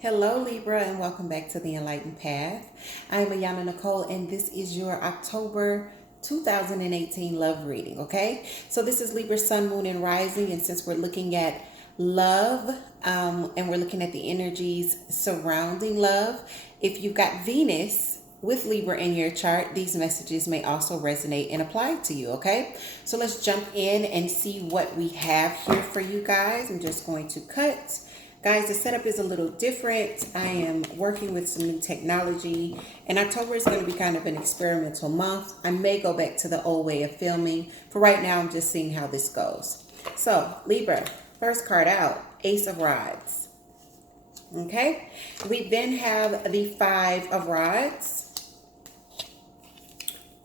Hello, Libra, and welcome back to the Enlightened Path. I am Ayana Nicole, and this is your October 2018 love reading, okay? So this is Libra Sun, Moon, and Rising, and since we're looking at love, and we're looking at the energies surrounding love, if you've got Venus with Libra in your chart, these messages may also resonate and apply to you, okay? So let's jump in and see what we have here for you guys. I'm just going to cut. Guys, the setup is a little different. I am working with some new technology, and October is going to be kind of an experimental month. I may go back to the old way of filming. For right now, I'm just seeing how this goes. So, Libra, first card out, Ace of Rods. Okay, we then have the Five of Rods.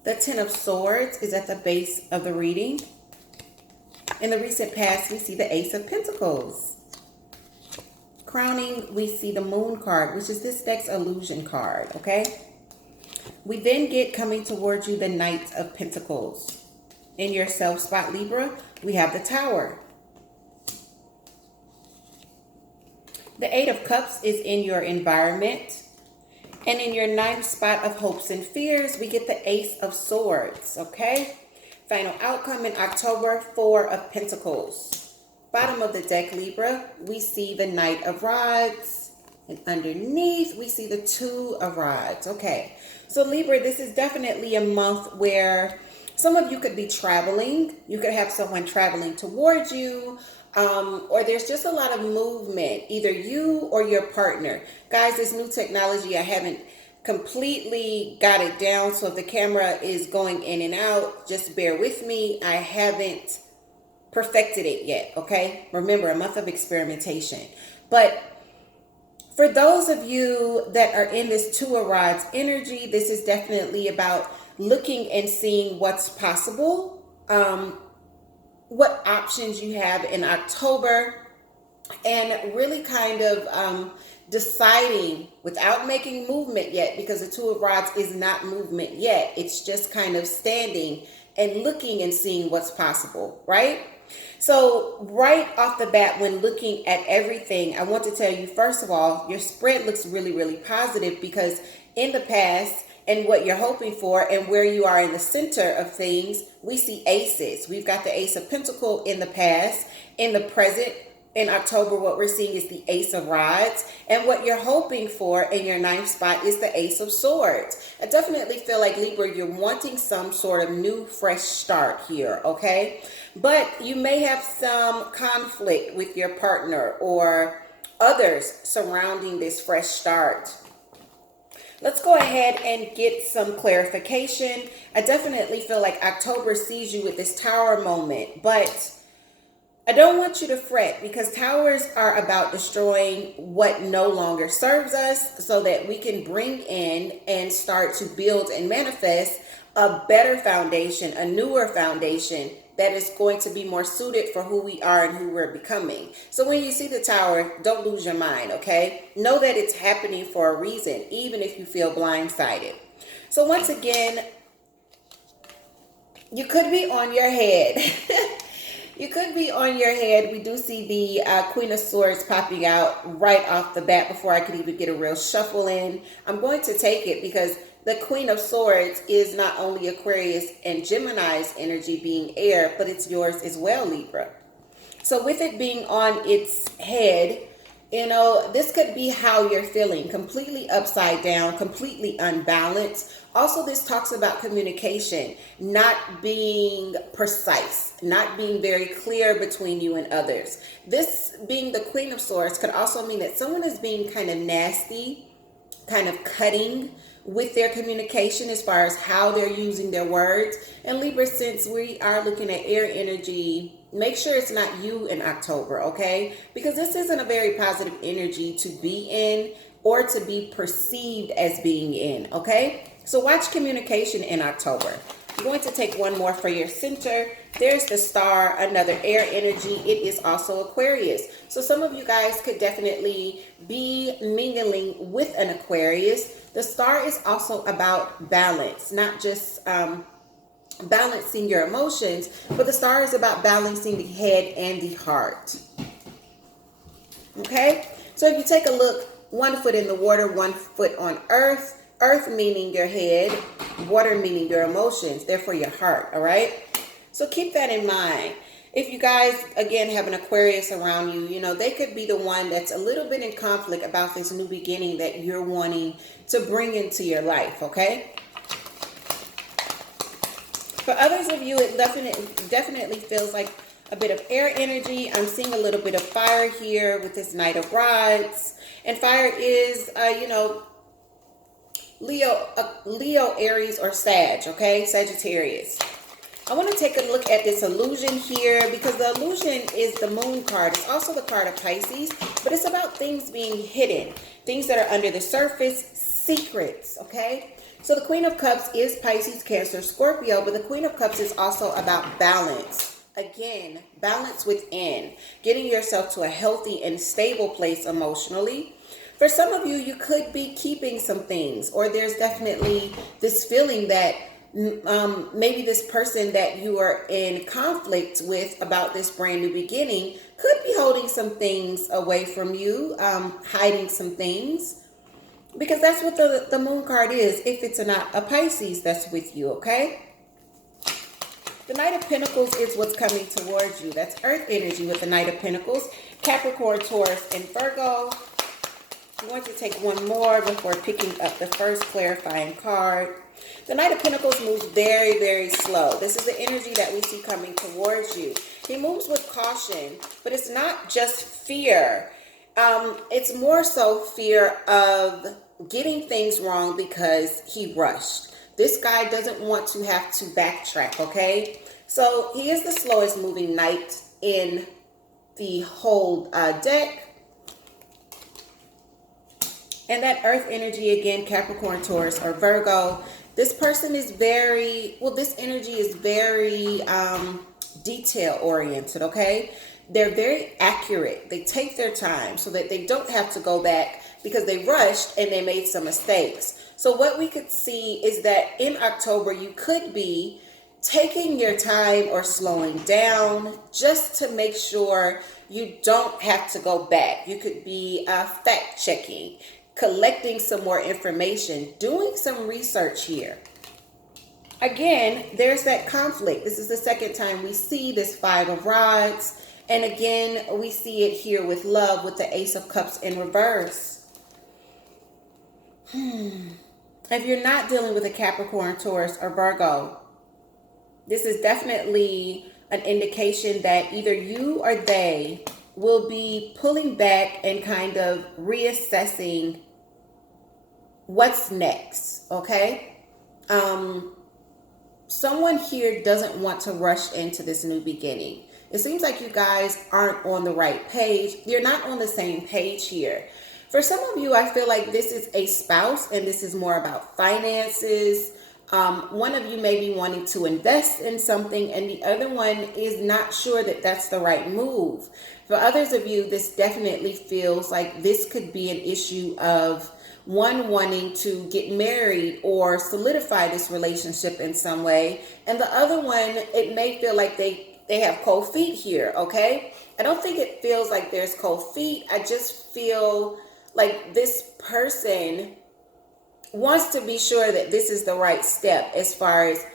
The Ten of Swords is at the base of the reading. In the recent past, we see the Ace of Pentacles. Crowning, we see the Moon card, which is this deck's illusion card, okay? We then get coming towards you the Knight of Pentacles. In your self spot, Libra, we have the Tower. The Eight of Cups is in your environment. And in your ninth spot of hopes and fears, we get the Ace of Swords, okay? Final outcome in October, Four of Pentacles. Bottom of the deck, Libra, we see the Knight of Rods. And underneath, we see the Two of Rods. Okay, so Libra, this is definitely a month where some of you could be traveling. You could have someone traveling towards you. Or there's just a lot of movement, either you or your partner. Guys, this new technology, I haven't completely got it down. So if the camera is going in and out, just bear with me. I haven't perfected it yet, okay? Remember, a month of experimentation. But for those of you that are in this Two of Rods energy, this is definitely about looking and seeing what's possible, what options you have in October, and really kind of deciding without making movement yet, because the Two of Rods is not movement yet. It's just kind of standing and looking and seeing what's possible, right? So right off the bat, when looking at everything, I want to tell you, first of all, your spread looks really, really positive, because in the past and what you're hoping for and where you are in the center of things, we see aces. We've got the Ace of Pentacles in the past. In the present, in October, what we're seeing is the Ace of Rods. And what you're hoping for in your ninth spot is the Ace of Swords. I definitely feel like, Libra, you're wanting some sort of new, fresh start here, okay? But you may have some conflict with your partner or others surrounding this fresh start. Let's go ahead and get some clarification. I definitely feel like October sees you with this Tower moment, but I don't want you to fret, because towers are about destroying what no longer serves us so that we can bring in and start to build and manifest a better foundation, a newer foundation that is going to be more suited for who we are and who we're becoming. So when you see the Tower, don't lose your mind, okay? Know that it's happening for a reason, even if you feel blindsided. So once again, you could be on your head. You could be on your head. We do see the Queen of Swords popping out right off the bat before I could even get a real shuffle in. I'm going to take it because the Queen of Swords is not only Aquarius and Gemini's energy being air, but it's yours as well, Libra. So with it being on its head, you know, this could be how you're feeling, completely upside down, completely unbalanced. Also, this talks about communication, not being precise, not being very clear between you and others. This being the Queen of Swords could also mean that someone is being kind of nasty, kind of cutting with their communication as far as how they're using their words. And Libra, since we are looking at air energy, make sure it's not you in October, okay? Because this isn't a very positive energy to be in or to be perceived as being in, okay? So watch communication in October. I'm going to take one more for your center. There's the Star, another air energy. It is also Aquarius. So some of you guys could definitely be mingling with an Aquarius. The Star is also about balance, not just balancing your emotions, but the Star is about balancing the head and the heart. Okay? So if you take a look one foot in the water, 1 foot on earth. Earth meaning your head, water meaning your emotions, therefore your heart, all right? So keep that in mind. If you guys, again, have an Aquarius around you, you know, they could be the one that's a little bit in conflict about this new beginning that you're wanting to bring into your life, okay? For others of you, it definitely feels like a bit of air energy. I'm seeing a little bit of fire here with this Knight of Rods. And fire is, you know, Leo, Aries, or Sag, okay? Sagittarius. I want to take a look at this illusion here because the illusion is the moon card. It's also the card of Pisces, but it's about things being hidden, things that are under the surface, secrets, okay? So the Queen of Cups is Pisces, Cancer, Scorpio, but the Queen of Cups is also about balance. Again, balance within, getting yourself to a healthy and stable place emotionally. For some of you, you could be keeping some things, or there's definitely this feeling that maybe this person that you are in conflict with about this brand new beginning could be holding some things away from you, hiding some things, because that's what the moon card is, if it's not a Pisces that's with you, okay? The Knight of Pentacles is what's coming towards you. That's earth energy with the Knight of Pentacles, Capricorn, Taurus, and Virgo. I'm going to take one more before picking up the first clarifying card. The Knight of Pentacles moves very, very slow. This is the energy that we see coming towards you. He moves with caution, but it's not just fear. It's more so fear of getting things wrong because he rushed. This guy doesn't want to have to backtrack, okay? So he is the slowest moving knight in the whole deck. And that earth energy, again, Capricorn, Taurus, or Virgo. This person is very, well, this energy is very detail oriented, okay? They're very accurate. They take their time so that they don't have to go back because they rushed and they made some mistakes. So what we could see is that in October, you could be taking your time or slowing down just to make sure you don't have to go back. You could be fact checking, collecting some more information, doing some research here. Again, there's that conflict. This is the second time we see this Five of Rods. And again, we see it here with love with the Ace of Cups in reverse. If you're not dealing with a Capricorn, Taurus, or Virgo, this is definitely an indication that either you or they will be pulling back and kind of reassessing what's next, okay? Someone here doesn't want to rush into this new beginning. It seems like you guys aren't on the right page. You're not on the same page here. For some of you, I feel like this is a spouse and this is more about finances. One of you may be wanting to invest in something and the other one is not sure that that's the right move. For others of you, this definitely feels like this could be an issue of one wanting to get married or solidify this relationship in some way. And the other one, it may feel like they have cold feet here, okay? I don't think it feels like there's cold feet. I just feel like this person wants to be sure that this is the right step as far as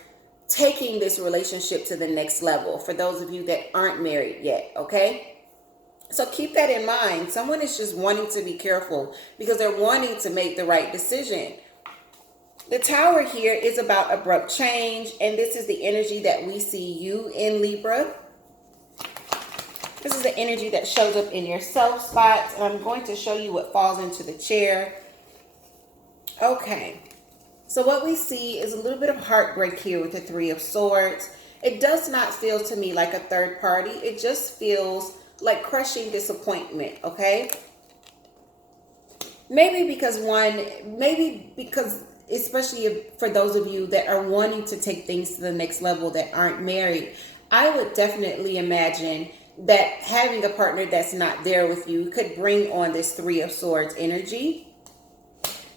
taking this relationship to the next level for those of you that aren't married yet, okay? So keep that in mind. Someone is just wanting to be careful because they're wanting to make the right decision. The Tower here is about abrupt change, and this is the energy that we see you in, Libra. This is the energy that shows up in your self spots, and I'm going to show you what falls into the chair. Okay, so what we see is a little bit of heartbreak here with the Three of Swords. It does not feel to me like a third party. It just feels like crushing disappointment, okay? Maybe because especially for those of you that are wanting to take things to the next level that aren't married, I would definitely imagine that having a partner that's not there with you could bring on this Three of Swords energy.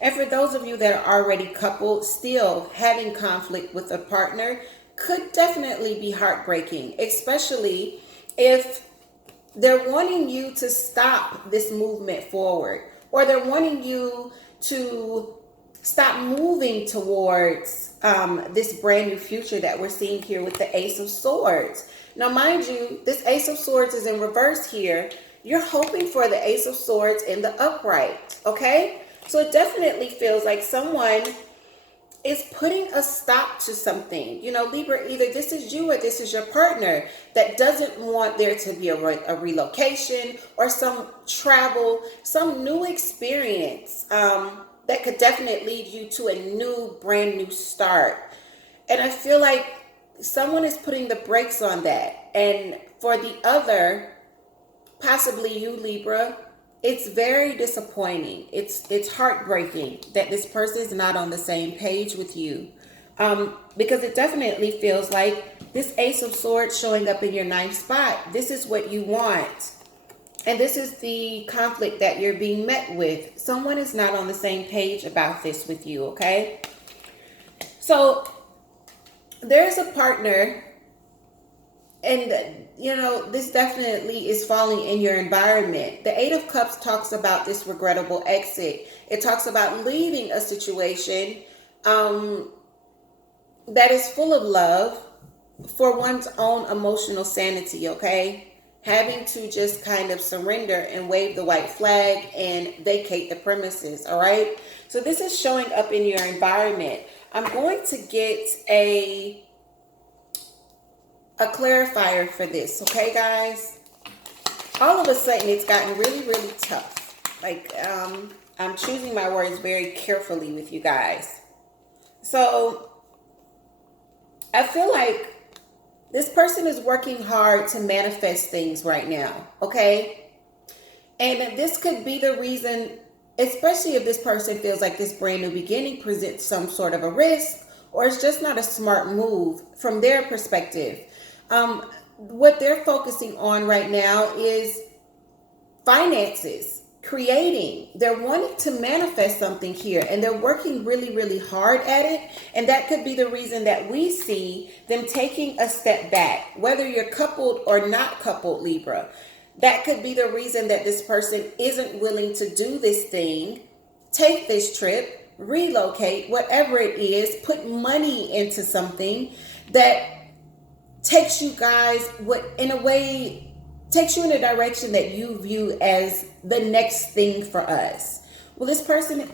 And for those of you that are already coupled, still having conflict with a partner could definitely be heartbreaking, especially if they're wanting you to stop this movement forward, or they're wanting you to stop moving towards this brand new future that we're seeing here with the Ace of Swords. Now, mind you, this Ace of Swords is in reverse here. You're hoping for the Ace of Swords in the upright, okay? So it definitely feels like someone is putting a stop to something. You know, Libra, either this is you or this is your partner that doesn't want there to be a relocation or some travel, some new experience that could definitely lead you to a new, brand new start. And I feel like someone is putting the brakes on that. And for the other, possibly you, Libra, it's very disappointing. It's heartbreaking that this person is not on the same page with you. Because it definitely feels like this Ace of Swords showing up in your ninth spot. This is what you want. And this is the conflict that you're being met with. Someone is not on the same page about this with you, okay? So there's a partner, and you know, this definitely is falling in your environment. The Eight of Cups talks about this regrettable exit. It talks about leaving a situation that is full of love for one's own emotional sanity, okay? Having to just kind of surrender and wave the white flag and vacate the premises, all right? So this is showing up in your environment. I'm going to get a clarifier for this, okay, guys? All of a sudden, it's gotten really, really tough. Like, I'm choosing my words very carefully with you guys. So, I feel like this person is working hard to manifest things right now, okay? And this could be the reason, especially if this person feels like this brand new beginning presents some sort of a risk, or it's just not a smart move from their perspective. What they're focusing on right now is finances, creating. They're wanting to manifest something here, and they're working really, really hard at it. And that could be the reason that we see them taking a step back, whether you're coupled or not coupled, Libra. That could be the reason that this person isn't willing to do this thing, take this trip, relocate, whatever it is, put money into something that takes you guys takes you in a direction that you view as the next thing for us. Well, this person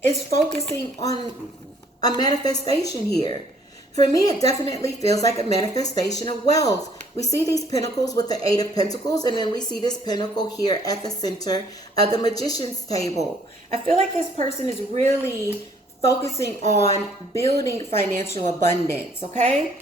is focusing on a manifestation here. For me, it definitely feels like a manifestation of wealth. We see these pentacles with the Eight of Pentacles, and then we see this pentacle here at the center of the Magician's table. I feel like this person is really focusing on building financial abundance, okay?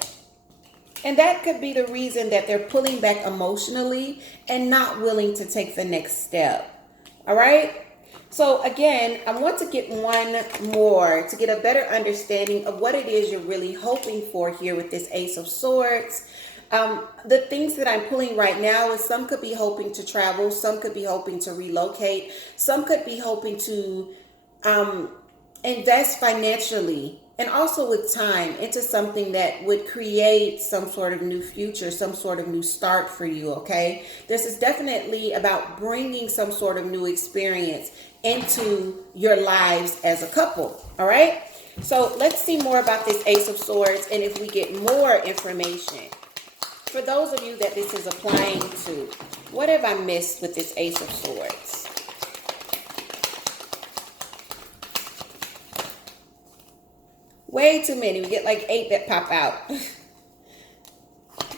And that could be the reason that they're pulling back emotionally and not willing to take the next step. All right? So again, I want to get one more to get a better understanding of what it is you're really hoping for here with this Ace of Swords. The things that I'm pulling right now is some could be hoping to travel, some could be hoping to relocate, some could be hoping to invest financially and also with time into something that would create some sort of new future, some sort of new start for you, okay? This is definitely about bringing some sort of new experience into your lives as a couple, all right? So let's see more about this Ace of Swords, and if we get more information. For those of you that this is applying to, what have I missed with this Ace of Swords? Way too many. We get like 8 that pop out.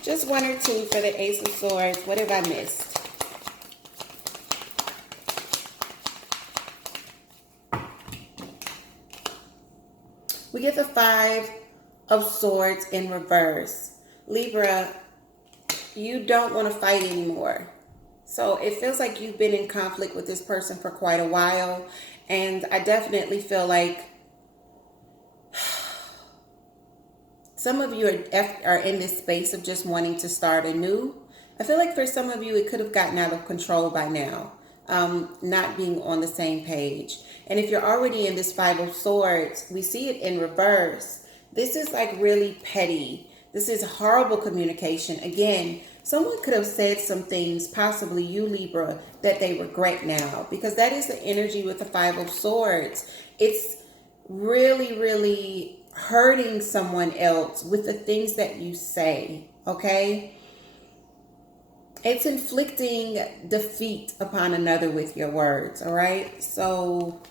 Just 1 or 2 for the Ace of Swords. What have I missed? We get the 5 of Swords in reverse. Libra, you don't want to fight anymore. So it feels like you've been in conflict with this person for quite a while. And I definitely feel like some of you are in this space of just wanting to start anew. I feel like for some of you, it could have gotten out of control by now, not being on the same page. And if you're already in this 5 of Swords, we see it in reverse. This is like really petty. This is horrible communication. Again, Someone could have said some things, possibly you, Libra, that they regret now, because that is the energy with the Five of Swords. It's really, really hurting someone else with the things that you say, okay? It's inflicting defeat upon another with your words, all right? So,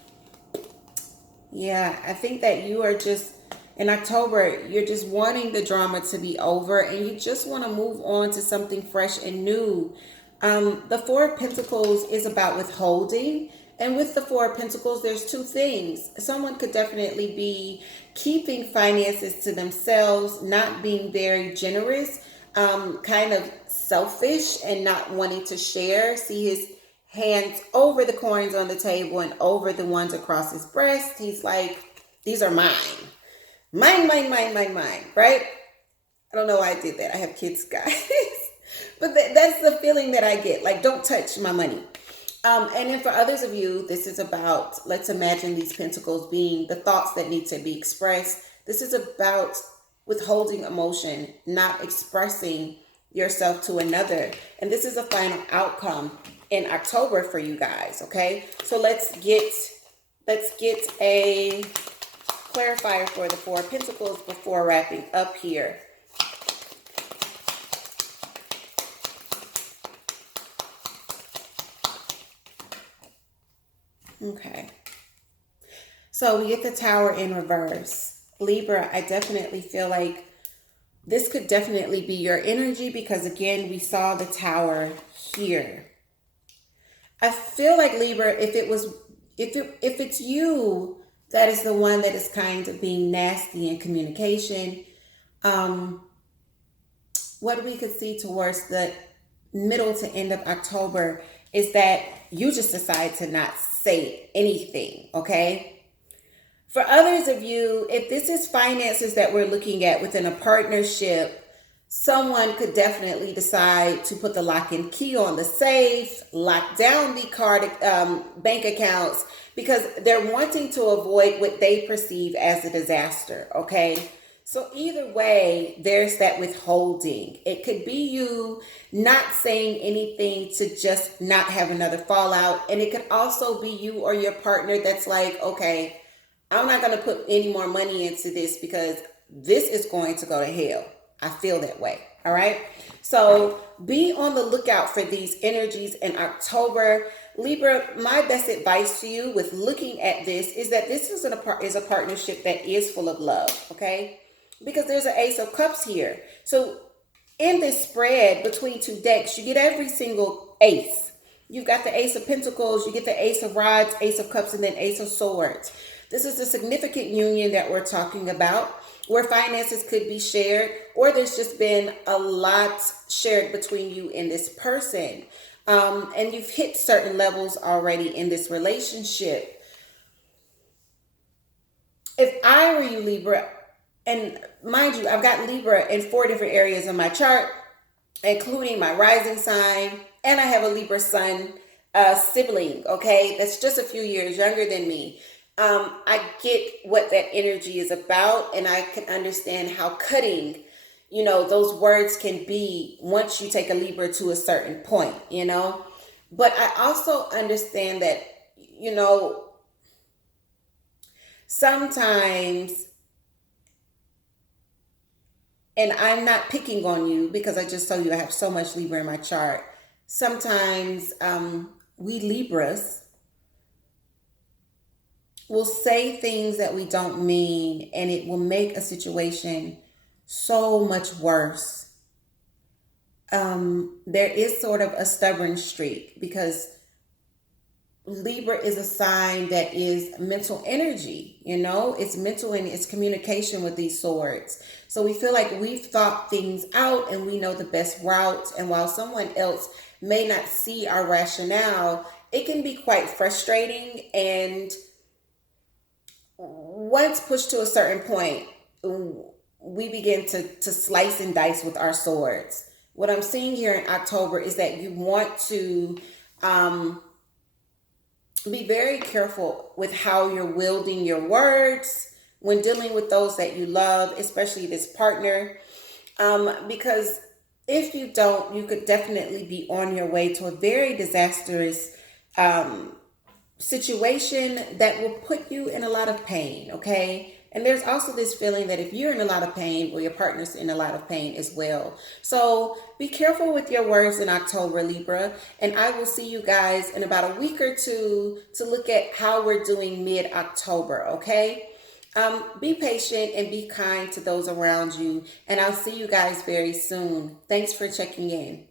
yeah, I think that you are just, in October, you're just wanting the drama to be over and you just want to move on to something fresh and new. The Four of Pentacles is about withholding. And with the Four of Pentacles, there's two things. Someone could definitely be keeping finances to themselves, not being very generous, kind of selfish and not wanting to share. See his hands over the coins on the table and over the ones across his breast. He's like, these are mine. Mine, mine, mine, mine, mine, right? I don't know why I did that. I have kids, guys. But that's the feeling that I get. Like, don't touch my money. And then for others of you, this is about, let's imagine these pentacles being the thoughts that need to be expressed. This is about withholding emotion, not expressing yourself to another. And this is a final outcome in October for you guys, okay? So let's get a clarifier for the Four of Pentacles before wrapping up here. Okay. So we get the Tower in reverse. Libra, I definitely feel like this could definitely be your energy because, again, we saw the Tower here. I feel like, Libra, if it's you that is the one that is kind of being nasty in communication, what we could see towards the middle to end of October is that you just decide to not say anything, okay? For others of you, if this is finances that we're looking at within a partnership, someone could definitely decide to put the lock and key on the safe, lock down the bank accounts, because they're wanting to avoid what they perceive as a disaster, okay? So either way, there's that withholding. It could be you not saying anything to just not have another fallout. And it could also be you or your partner that's like, okay, I'm not going to put any more money into this because this is going to go to hell. I feel that way. All right. So be on the lookout for these energies in October. Libra, my best advice to you with looking at this is that this is a partnership that is full of love. Okay. Because there's an Ace of Cups here. So in this spread between two decks, you get every single ace. You've got the Ace of Pentacles, you get the Ace of Rods, Ace of Cups, and then Ace of Swords. This is a significant union that we're talking about where finances could be shared, or there's just been a lot shared between you and this person. And you've hit certain levels already in this relationship. If I were you, Libra, and mind you, I've got Libra in 4 different areas of my chart, including my rising sign, and I have a Libra sun sibling, okay? That's just a few years younger than me. I get what that energy is about, and I can understand how cutting, those words can be once you take a Libra to a certain point, But I also understand that, sometimes, and I'm not picking on you because I just told you I have so much Libra in my chart. Sometimes we Libras will say things that we don't mean, and it will make a situation so much worse. There is sort of a stubborn streak because Libra is a sign that is mental energy, it's mental and it's communication with these swords. So we feel like we've thought things out and we know the best route. And while someone else may not see our rationale, it can be quite frustrating. And once pushed to a certain point, we begin to slice and dice with our swords. What I'm seeing here in October is that you want to be very careful with how you're wielding your words when dealing with those that you love, especially this partner, because If you don't, you could definitely be on your way to a very disastrous situation that will put you in a lot of pain, okay? And there's also this feeling that if you're in a lot of pain, well, your partner's in a lot of pain as well. So be careful with your words in October, Libra. And I will see you guys in about a week or two to look at how we're doing mid-October, okay? Be patient and be kind to those around you. And I'll see you guys very soon. Thanks for checking in.